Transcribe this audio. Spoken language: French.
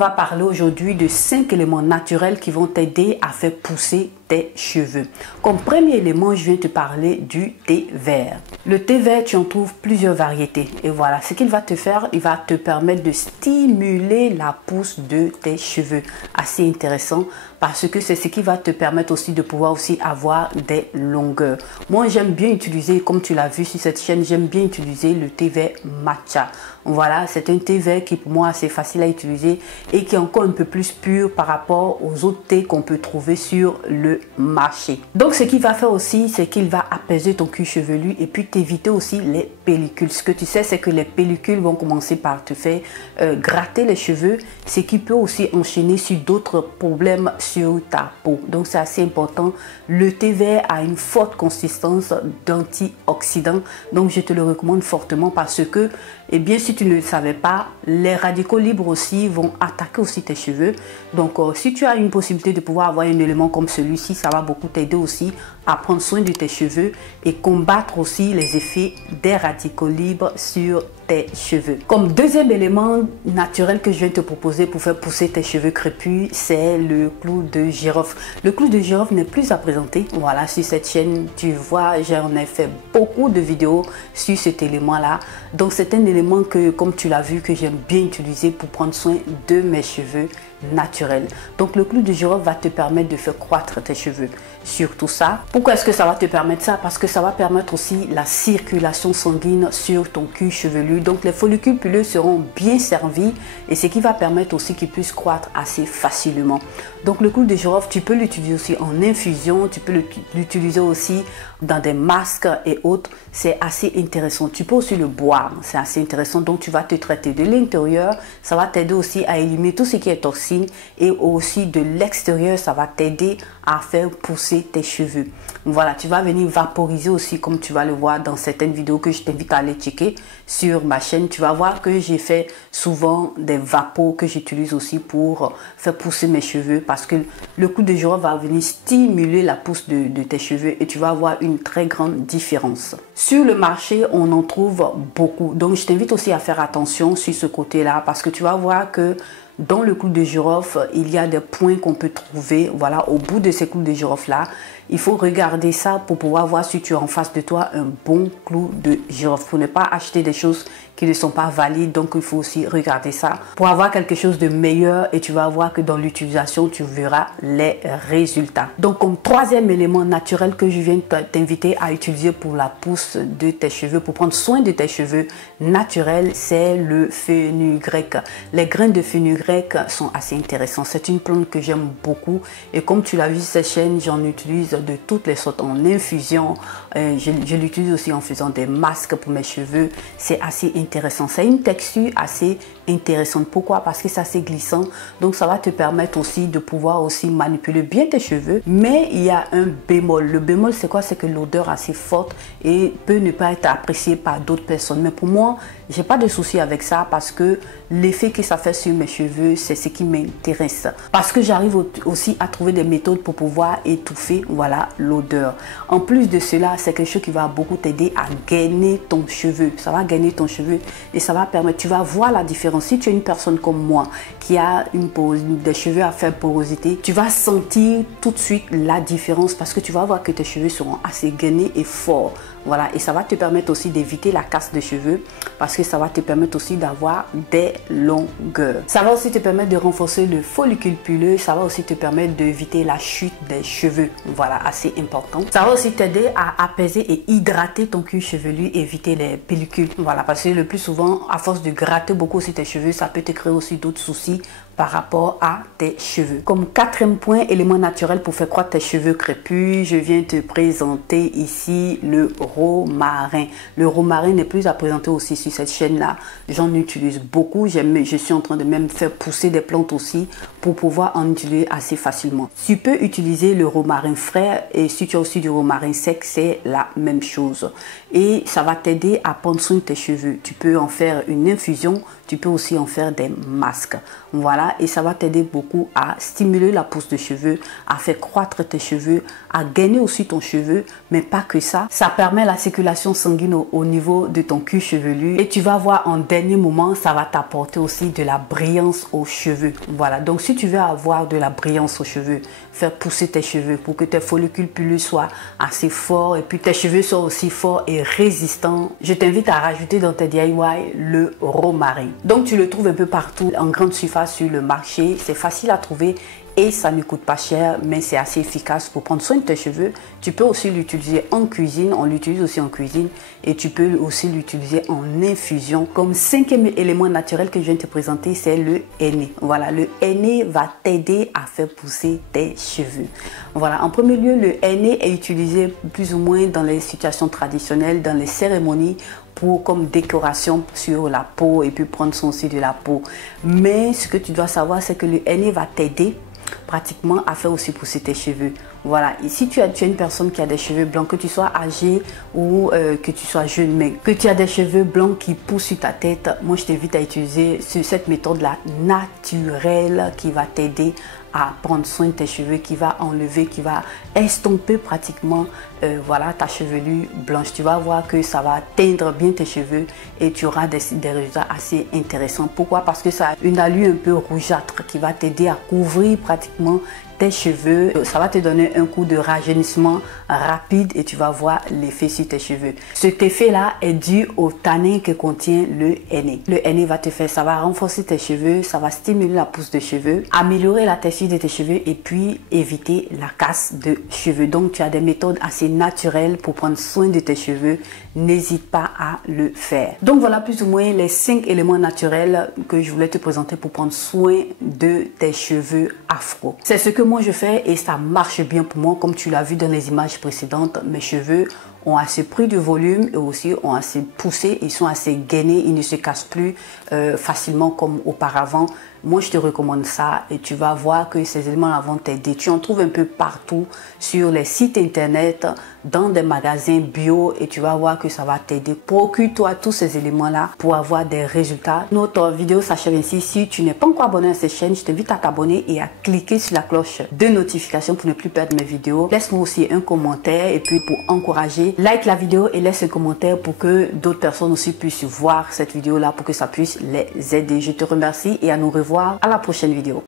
On va parler aujourd'hui de 5 éléments naturels qui vont t'aider à faire pousser tes cheveux. Comme premier élément, je viens te parler du thé vert. Le thé vert, tu en trouves plusieurs variétés. Et voilà, ce qu'il va te faire, il va te permettre de stimuler la pousse de tes cheveux. Assez intéressant parce que c'est ce qui va te permettre aussi de pouvoir aussi avoir des longueurs. Moi, j'aime bien utiliser, comme tu l'as vu sur cette chaîne, j'aime bien utiliser le thé vert matcha. Voilà, c'est un thé vert qui pour moi assez facile à utiliser et qui est encore un peu plus pur par rapport aux autres thés qu'on peut trouver sur le marché. Donc ce qu'il va faire aussi, c'est qu'il va apaiser ton cuir chevelu et puis t'éviter aussi les pellicules. Ce que tu sais, c'est que les pellicules vont commencer par te faire gratter les cheveux, ce qui peut aussi enchaîner sur d'autres problèmes sur ta peau. Donc c'est assez important. Le thé vert a une forte consistance d'antioxydants, donc je te le recommande fortement parce que, eh bien, si tu ne le savais pas, les radicaux libres aussi vont attaquer aussi tes cheveux. Donc si tu as une possibilité de pouvoir avoir un élément comme celui-ci, ça va beaucoup t'aider aussi à prendre soin de tes cheveux et combattre aussi les effets des radicaux libres sur tes cheveux. Comme deuxième élément naturel que je viens te proposer pour faire pousser tes cheveux crépus, c'est le clou de girofle. Le clou de girofle n'est plus à présenter. Voilà, sur cette chaîne, tu vois, j'en ai fait beaucoup de vidéos sur cet élément-là. Donc c'est un élément que, comme tu l'as vu, que j'aime bien utiliser pour prendre soin de mes cheveux naturels. Donc le clou de girofle va te permettre de faire croître tes cheveux. Surtout ça. Pourquoi est-ce que ça va te permettre ça? Parce que ça va permettre aussi la circulation sanguine sur ton cuir chevelu. Donc les follicules pileux seront bien servis et ce qui va permettre aussi qu'ils puissent croître assez facilement. Donc le clou de girofle, tu peux l'utiliser aussi en infusion, tu peux l'utiliser aussi dans des masques et autres. C'est assez intéressant. Tu peux aussi le boire, c'est assez intéressant. Donc tu vas te traiter de l'intérieur, ça va t'aider aussi à éliminer tout ce qui est toxine et aussi de l'extérieur, ça va t'aider à faire pousser tes cheveux. Voilà, tu vas venir vaporiser aussi comme tu vas le voir dans certaines vidéos que je t'invite à aller checker sur ma chaîne. Tu vas voir que j'ai fait souvent des vapos que j'utilise aussi pour faire pousser mes cheveux parce que le clou de girofle va venir stimuler la pousse de tes cheveux et tu vas avoir une très grande différence. Sur le marché, on en trouve beaucoup. Donc, je t'invite aussi à faire attention sur ce côté-là parce que tu vas voir que dans le clou de girofle, il y a des points qu'on peut trouver. Voilà, au bout de ces clous de girofle-là, il faut regarder ça pour pouvoir voir si tu as en face de toi un bon clou de girofle. Pour ne pas acheter des choses qui ne sont pas valides. Donc, il faut aussi regarder ça pour avoir quelque chose de meilleur et tu vas voir que dans l'utilisation, tu verras les résultats. Donc, comme troisième élément naturel que je viens t'inviter à utiliser pour la pousse de tes cheveux, pour prendre soin de tes cheveux naturels, c'est le fenugrec. Les grains de fenugrec sont assez intéressants. C'est une plante que j'aime beaucoup et comme tu l'as vu sur cette chaîne, j'en utilise de toutes les sortes en infusion. Je l'utilise aussi en faisant des masques pour mes cheveux. C'est assez intéressant. C'est une texture assez intéressante. Pourquoi? Parce que c'est assez glissant. Donc ça va te permettre aussi de pouvoir aussi manipuler bien tes cheveux. Mais il y a un bémol. Le bémol, c'est quoi? C'est que l'odeur est assez forte et peut ne pas être appréciée par d'autres personnes. Mais pour moi, j'ai pas de souci avec ça parce que l'effet que ça fait sur mes cheveux, c'est ce qui m'intéresse. Parce que j'arrive aussi à trouver des méthodes pour pouvoir étouffer, voilà, l'odeur. En plus de cela, c'est quelque chose qui va beaucoup t'aider à gainer ton cheveu. Ça va gainer ton cheveu et ça va permettre, tu vas voir la différence. Si tu es une personne comme moi qui a des cheveux à faible porosité, tu vas sentir tout de suite la différence parce que tu vas voir que tes cheveux seront assez gainés et forts. Voilà, et ça va te permettre aussi d'éviter la casse de cheveux parce que ça va te permettre aussi d'avoir des longueurs. Ça va aussi te permettre de renforcer le follicule pileux, ça va aussi te permettre d'éviter la chute des cheveux. Voilà, assez important. Ça va aussi t'aider à apaiser et hydrater ton cuir chevelu, éviter les pellicules. Voilà, parce que le plus souvent, à force de gratter beaucoup aussi tes cheveux, ça peut te créer aussi d'autres soucis par rapport à tes cheveux. Comme quatrième point, élément naturel pour faire croître tes cheveux crépus, je viens te présenter ici le romarin. Le romarin n'est plus à présenter aussi sur cette chaîne-là. J'en utilise beaucoup. Je suis en train de même faire pousser des plantes aussi pour pouvoir en utiliser assez facilement. Tu peux utiliser le romarin frais et si tu as aussi du romarin sec, c'est la même chose. Et ça va t'aider à prendre soin de tes cheveux. Tu peux en faire une infusion, tu peux aussi en faire des masques. Voilà, et ça va t'aider beaucoup à stimuler la pousse de cheveux, à faire croître tes cheveux, à gainer aussi ton cheveu, mais pas que ça. Ça permet permet la circulation sanguine au niveau de ton cuir chevelu. Et tu vas voir en dernier moment, ça va t'apporter aussi de la brillance aux cheveux. Voilà, donc si tu veux avoir de la brillance aux cheveux, faire pousser tes cheveux pour que tes follicules pileux soient assez forts et puis tes cheveux soient aussi forts et résistants, je t'invite à rajouter dans tes DIY le romarin. Donc tu le trouves un peu partout en grande surface sur le marché. C'est facile à trouver et ça ne coûte pas cher, mais c'est assez efficace pour prendre soin de tes cheveux. Tu peux aussi l'utiliser en cuisine, on l'utilise aussi en cuisine, et tu peux aussi l'utiliser en infusion. Comme cinquième élément naturel que je viens de te présenter, c'est le henné. Voilà, le henné va t'aider à faire pousser tes cheveux. Voilà, en premier lieu, le henné est utilisé plus ou moins dans les situations traditionnelles, dans les cérémonies, comme décoration sur la peau et puis prendre soin aussi de la peau. Mais ce que tu dois savoir, c'est que le henné va t'aider pratiquement à faire aussi pousser tes cheveux. Voilà, et si tu es une personne qui a des cheveux blancs, que tu sois âgé ou que tu sois jeune, mais que tu as des cheveux blancs qui poussent sur ta tête, moi je t'invite à utiliser cette méthode-là naturelle qui va t'aider à prendre soin de tes cheveux, qui va enlever, qui va estomper pratiquement voilà, ta chevelure blanche. Tu vas voir que ça va teindre bien tes cheveux et tu auras des résultats assez intéressants. Pourquoi? Parce que ça a une allure un peu rougeâtre qui va t'aider à couvrir pratiquement tes cheveux. Ça va te donner un coup de rajeunissement rapide et tu vas voir l'effet sur tes cheveux. Cet effet-là est dû au tanin que contient le henné. Le henné va te faire, ça va renforcer tes cheveux, ça va stimuler la pousse de cheveux, améliorer la texture de tes cheveux et puis éviter la casse de cheveux. Donc tu as des méthodes assez naturelles pour prendre soin de tes cheveux. N'hésite pas à le faire. Donc voilà plus ou moins les 5 éléments naturels que je voulais te présenter pour prendre soin de tes cheveux afro. C'est ce que moi je fais et ça marche bien pour moi. Comme tu l'as vu dans les images précédentes, mes cheveux ont assez pris de volume et aussi ont assez poussé, ils sont assez gainés, ils ne se cassent plus facilement comme auparavant. Moi je te recommande ça et tu vas voir que ces éléments-là vont t'aider. Tu en trouves un peu partout sur les sites internet, dans des magasins bio et tu vas voir que ça va t'aider. Procure-toi tous ces éléments-là pour avoir des résultats. Notre vidéo s'achève ainsi. Si tu n'es pas encore abonné à cette chaîne, je t'invite à t'abonner et à cliquer sur la cloche de notification pour ne plus perdre mes vidéos. Laisse-moi aussi un commentaire et puis pour encourager, like la vidéo et laisse un commentaire pour que d'autres personnes aussi puissent voir cette vidéo-là pour que ça puisse les aider. Je te remercie et à nous revoir à la prochaine vidéo.